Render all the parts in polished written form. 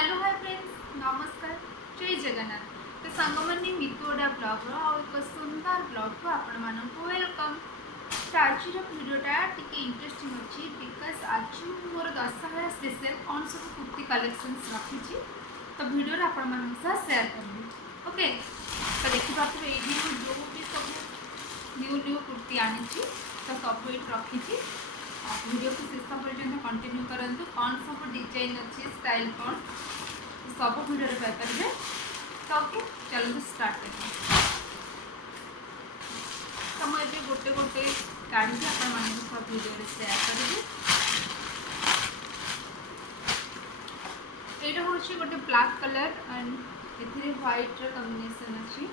Hello hi friends नमस्कार जय जगन्नाथ तो सांग मैंने मितु ओडिया ब्लॉग एक सुंदर ब्लॉग को आपण मानक वेलकम। तो आज भिडियोटा टिके इंटरेस्टिंग अच्छी बिकज आज मोर दशहरा स्पेशल कौन सब कुर्ती कलेक्शंस रखी तो भिडियो आपण मान सेयार करी ओके। तो देखिए ये जो भी सब न्यू न्यू कुर्ती आनी तो सब ये रखी वीडियो को शेष पर्यटन कंटिन्यू करूँ कौन सब डिजाइन अच्छी स्टाइल कौन सब वीडियो पाइपर तो ओके चलो स्टार्ट करें। तो मुझे गोटे गोटे काढ़ी सब वीडियो शेयर करी। यहाँ हूँ गोटे ब्लैक कलर एंड ये व्हाइट कॉम्बिनेशन अच्छी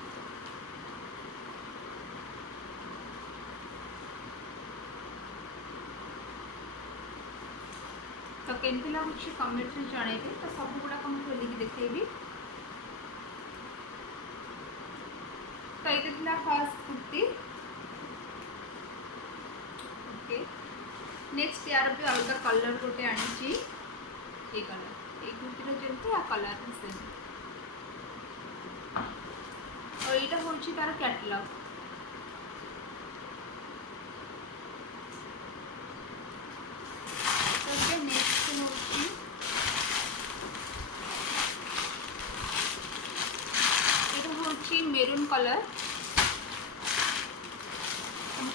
तो केमती लगुच कमेंट में जनइबे। तो सब गुड़ाक खोलिक देखेबी। तो ये फर्स्ट कुर्ती ओके। नेक्स्ट यार भी अलग कलर गोटे आनी ये कलर ये कुर्तीर जमी आ कलर सेम और यहाँ हूँ तार कैटलॉग। मेरून कलर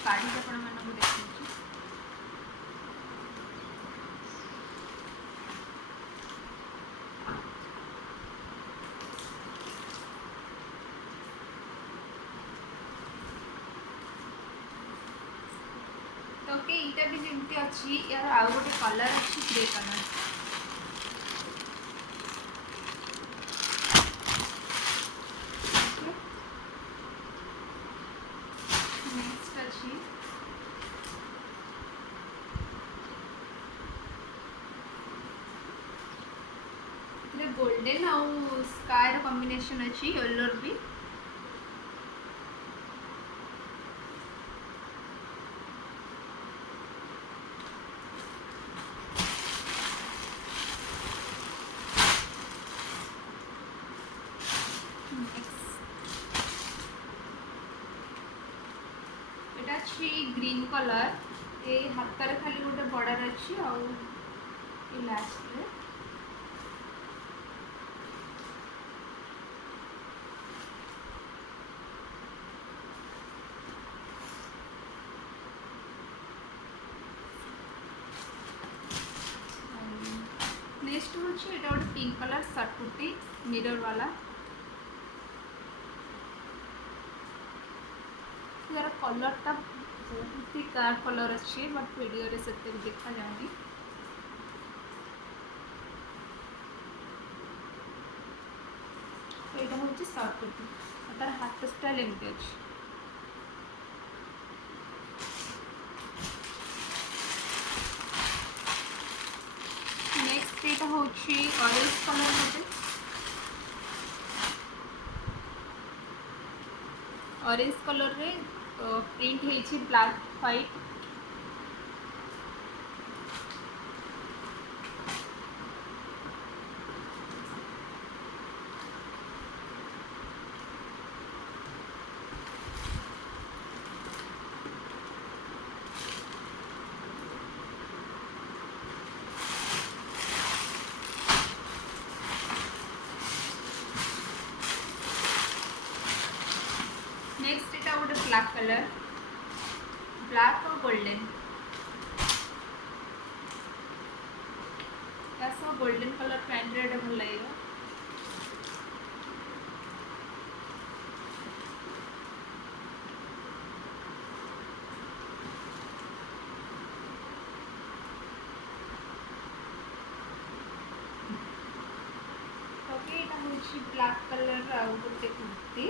काढ़ी आपण मानक देखा तो ओके यहाँ भी जमी अच्छी यार आउ गोटे कलर अच्छी ग्रे कलर गोल्डन आउ स्काई कॉम्बिनेशन अच्छी येलो भी एटा अच्छी ग्रीन कलर ये हाथ रे खाली गोटे बॉर्डर अच्छी आउ ये लास्ट रे नेक्स्ट हूँ यहाँ गोटे pink colour shirt kurti mirror वाला यार कलरटा बहुत ही डार्क कलर अच्छी बट वीडियो से देखा जाऊनी। तो यहाँ हूँ सर्ट कुर्ती तार हाथ स्टाइल एमती अच्छी नेक्स्ट यहाँ हूँ ऑरेंज कलर गोटे ऑरेंज कलर रे प्रिंट है ब्लैक व्हाइट नेक्स्ट यहाँ गोटे ब्लैक कलर ब्लैक और गोल्डन सब गोल्डन कलर पैंट रे भल लगे। ओके यहाँ हूँ ब्लैक कलर आ गोटे कुर्ती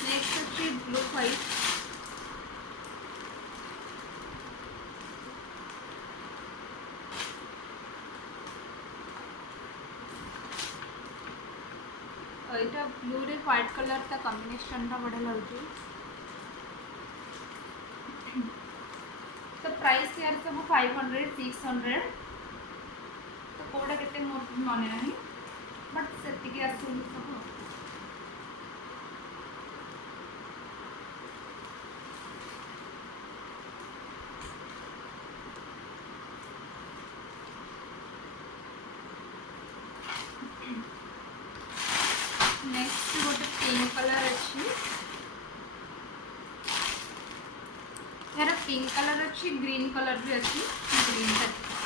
नेक्स्ट अच्छी ब्लू व्हाइट यहाँ ब्लू रे व्हाइट कलर का कॉम्बिनेशन बढ़िया लगे। तो प्राइस यार सब 500 600 तो कौटा के मन ना बट से आसूँ सब नेक्स्ट गोटे पिंक कलर अच्छी यार पिंक कलर अच्छी ग्रीन कलर भी अच्छी ग्रीन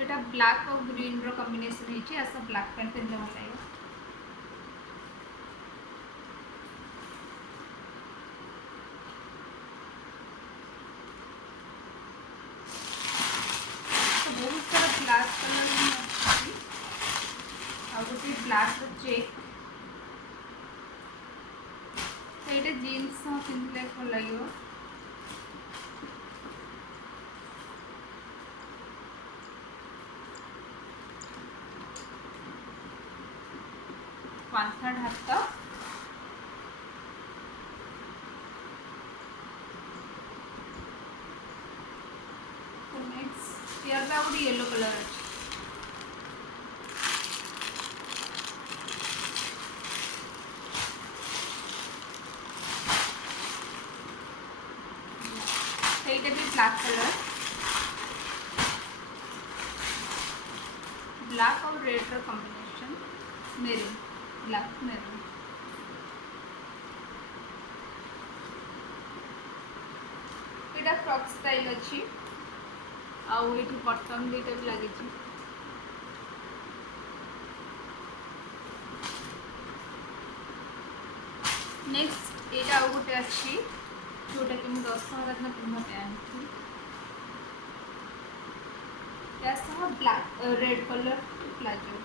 एटा ब्लैक और ग्रीन रो कॉम्बिनेशन है ऐसा ब्लैक पैंट पहनले भल लगे तो बहुत सारा ब्लैक कलर भी अच्छी आ गोटे ब्लैक चेक तो ये जीन्स पिंधले भल लगे पांचटा हाथ तो नेक्स्ट यार गोटे येलो कलर अच्छे ये भी ब्लैक कलर ब्लैक और रेड रो कॉम्बिनेशन मेरून ब्लैक मेरून ये फ्रॉक स्टाइल अच्छी आउ ये बटन दुईटा भी लगी नेक्स्ट ये गोटे अच्छी जोटा कि मुझे दशहरा दिन पिंधा पे आनी black red colour palazzo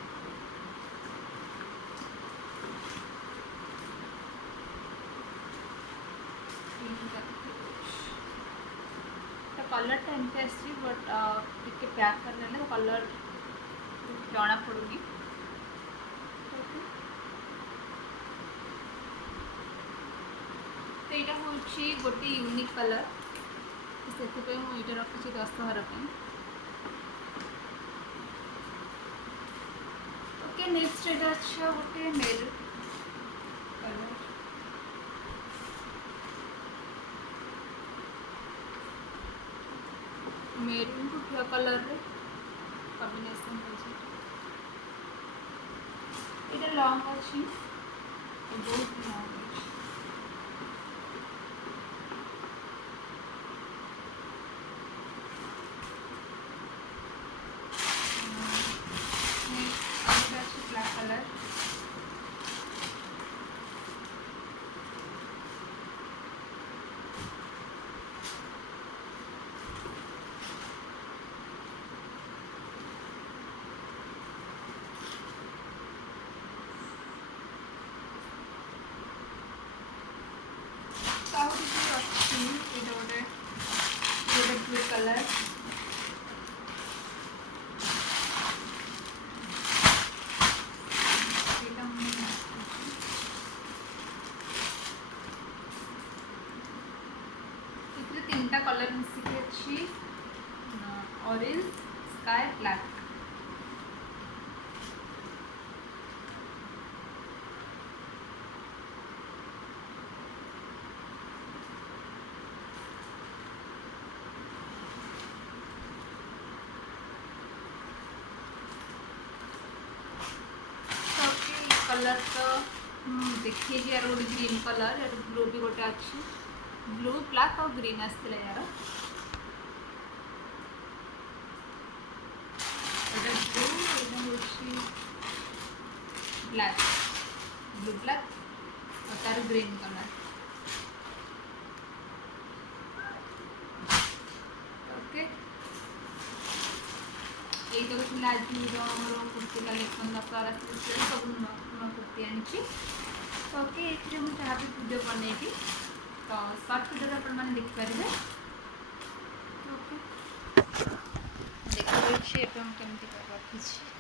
colour टा एमती आसी बट टे पैक करने कलर जना पड़ूनी तो यहाँ हूँ गोटे यूनिक कलर से मुझे रखी दशहरा ओके नेक्स्ट ये अच्छा गोटे मेरून कलर मेरून को कलर कॉम्बिनेशन ये लॉन्ग अच्छी बहुत लॉन्ग अच्छी ब्लैक कलर गोटे ब्लू कलर तीन टा कलर मिसिकी अच्छी ऑरेंज स्काई ब्लैक कलर तो देखिए यार गोटे ग्रीन कलर यार ब्लू भी गोटे अच्छी ब्लू ब्लैक और ग्रीन आसला यार ब्लू ब्लैक ब्लू ब्लैक और तार ग्रीन कलर ओके यही तो थी आज कुर्ती कलेक्शन दशहरा सब नुआ कुर्ती आनी ओके ये मुझे जहाँ भी वीडियो बनैबी तो सर्ट वीडियो आपने देखिपारे ओके देखिए केमती रखी